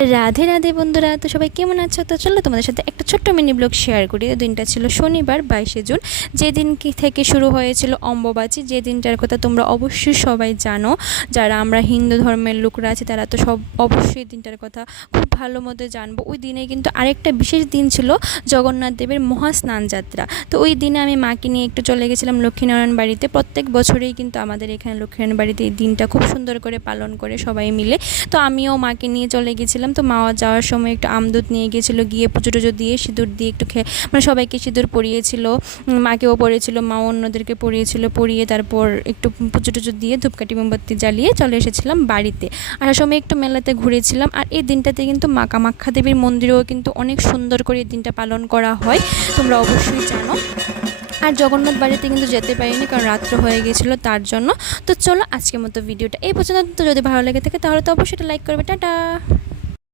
রাধে রাধে বন্ধুরা, তো সবাই কেমন আছো? তো চলো তোমাদের সাথে একটা ছোট্ট মিনি ব্লগ শেয়ার করি। দিনটা ছিল শনিবার 22শে জুন, যে দিন থেকে শুরু হয়েছিল অম্বুবাচী। যে দিনটার কথা তোমরা অবশ্যই সবাই জানো, যারা আমরা হিন্দু ধর্মের লোকরা আছি তারা তো সব অবশ্যই দিনটার কথা খুব ভালো মতো জানবো। ওই দিনে কিন্তু আরেকটা বিশেষ দিন ছিল জগন্নাথ দেবের মহাস্নান যাত্রা। তো ওই দিনে আমি মাকে নিয়ে একটু চলে গেছিলাম লক্ষ্মীনারায়ণ বাড়িতে। প্রত্যেক বছরেই কিন্তু আমাদের এখানে লক্ষ্মীনারায়ণ বাড়িতে এই দিনটা খুব সুন্দর করে পালন করে সবাই মিলে। তো আমিও মাকে নিয়ে চলে গেছিলাম। তো মা যাওয়ার সময় একটু আমদুধ নিয়ে গিয়েছিলো, গিয়ে পুজো টুজো দিয়ে সিঁদুর দিয়ে একটু মানে সবাইকে সিঁদুর পরিয়েছিল, মাকেও পরিয়েছিল, মাও অন্যদেরকে পরিয়েছিল। পরিয়ে তারপর একটু পুজো টুজো দিয়ে ধূপকাঠি মোমবাতি জ্বালিয়ে চলে এসেছিলাম বাড়িতে। আসার সময় একটু মেলাতে ঘুরেছিলাম। আর এই দিনটাতে কিন্তু মা কামাখ্যা দেবীর মন্দিরেও কিন্তু অনেক সুন্দর করে এই দিনটা পালন করা হয়, তোমরা অবশ্যই জানো। আর জগন্নাথ বাড়িতে কিন্তু যেতে পারিনি, কারণ রাত্র হয়ে গিয়েছিলো তার জন্য। তো চলো আজকের মতো ভিডিওটা এই পর্যন্ত। যদি ভালো লেগে থাকে তাহলে তো অবশ্যই লাইক করবে। টাটা।